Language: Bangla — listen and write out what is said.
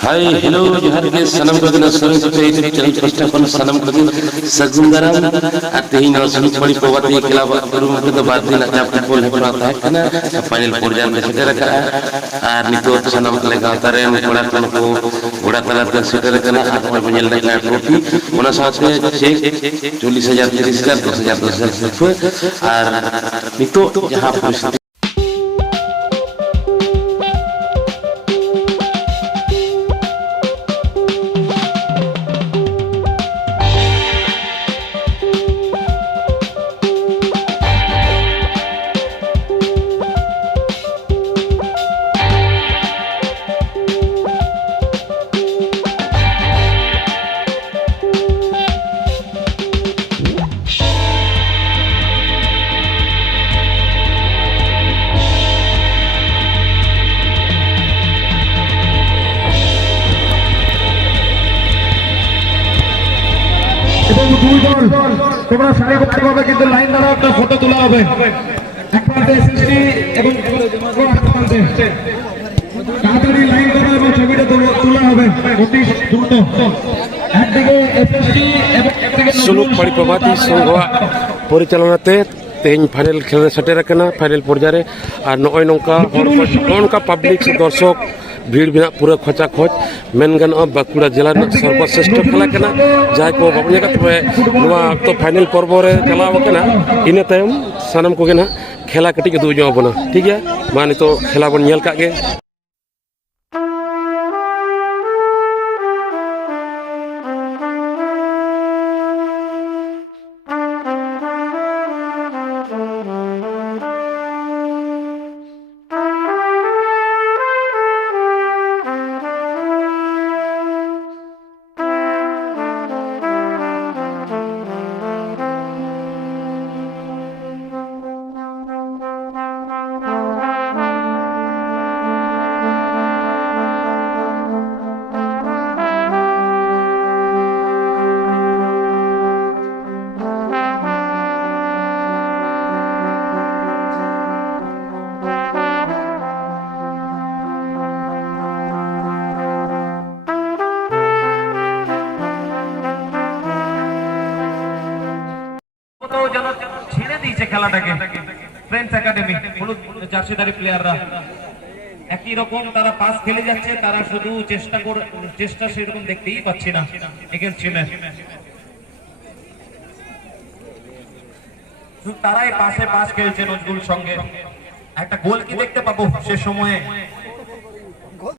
हाय, हेलो जोहर के सनम कर दिन सर से इतने चल प्रश्न पर सनम कर तो दिन आते ही ना सुन बड़ी पवार के खिलाफ करूँ मतलब तो बात नहीं जब बोल है पड़ा है ना? फाइनल फोर जान में से रखा है। और तो अच्छा सनम के तो लगा तारे में बड़ा तन को, बड़ा तला का सीटर करना आप पर बजल ट्रॉफी साथ में और এবং দুই দল তোমরা সাড়ে করতে পারবে কিন্তু লাইন দ্বারা একটা ফটো তোলা হবে। এক প্রান্তে এসএসটি এবং তাড়াতাড়ি লাইন করা এবং ছবিটা তোলা হবে অতি দ্রুত। একদিকে এসএসটি এবং সুলুক পরিচালনাতে ᱛᱮᱦᱮᱧ ᱯᱷᱟᱭᱱᱮᱞ ᱠᱷᱮᱞ ᱥᱮᱴᱮᱨ ᱟᱠᱟᱱᱟ ᱯᱷᱟᱭᱱᱮᱞ ᱯᱚᱨᱡᱟ ᱨᱮ ᱟᱨ ᱱᱚᱜᱼᱚᱭ ᱱᱚᱝᱠᱟ ᱦᱚᱲ ᱠᱚ ᱱᱚᱝᱠᱟ ᱯᱟᱵᱽᱞᱤᱠ ᱵᱷᱤᱲ ᱢᱮᱱᱟᱜ ᱯᱩᱨᱟᱹ ᱠᱷᱚᱪᱟ ᱠᱷᱚᱪ ᱢᱮᱱ ᱜᱟᱱᱚᱜᱼᱟ ᱵᱟᱸᱠᱩᱲᱟ ᱡᱮᱞᱟ ᱨᱮᱱᱟᱜ ᱥᱚᱨᱵᱚᱥᱨᱮᱥᱴᱷᱚ ᱠᱷᱮᱞᱟ ᱠᱟᱱᱟ ᱡᱟᱦᱟᱸᱭ ᱠᱚ ᱵᱟᱵᱚᱱ ᱧᱮᱞ ᱠᱟᱜ ᱛᱚᱵᱮ ᱱᱚᱣᱟ ᱚᱠᱛᱚ ᱯᱷᱟᱭᱱᱮᱞ ᱯᱚᱨᱵᱚ ᱨᱮ ᱪᱟᱞᱟᱣ ᱟᱠᱟᱱᱟ ᱤᱱᱟᱹ ᱛᱟᱭᱚᱢ ᱥᱟᱱᱟᱢ ᱠᱚᱜᱮ ᱱᱟᱦᱟᱜ ᱠᱷᱮᱞᱟ ᱠᱟᱹᱴᱤᱡ ᱩᱫᱩᱜ ᱧᱚᱜ ᱟᱵᱚᱱᱟ ᱴᱷᱤᱠ ᱜᱮᱭᱟ ᱢᱟ ᱱᱤᱛᱚᱜ ᱠᱷᱮᱞᱟ ᱵᱚᱱ ᱧᱮᱞ ᱠᱟᱜ ᱜᱮ যেন ছেড়ে দিয়েছে খেলাটাকে। ফ্রেন্ডস একাডেমি হলুদ প্লেয়াররা একই রকম তারা পাস খেলে যাচ্ছে, তারা শুধু চেষ্টা করে, চেষ্টা সেরকম দেখতেই পাচ্ছি না এগেন্স্ট চিনের তারাই পাশে পাস খেলছে নজরুল সঙ্গে। একটা গোল কি দেখতে পাবো সে সময়ে?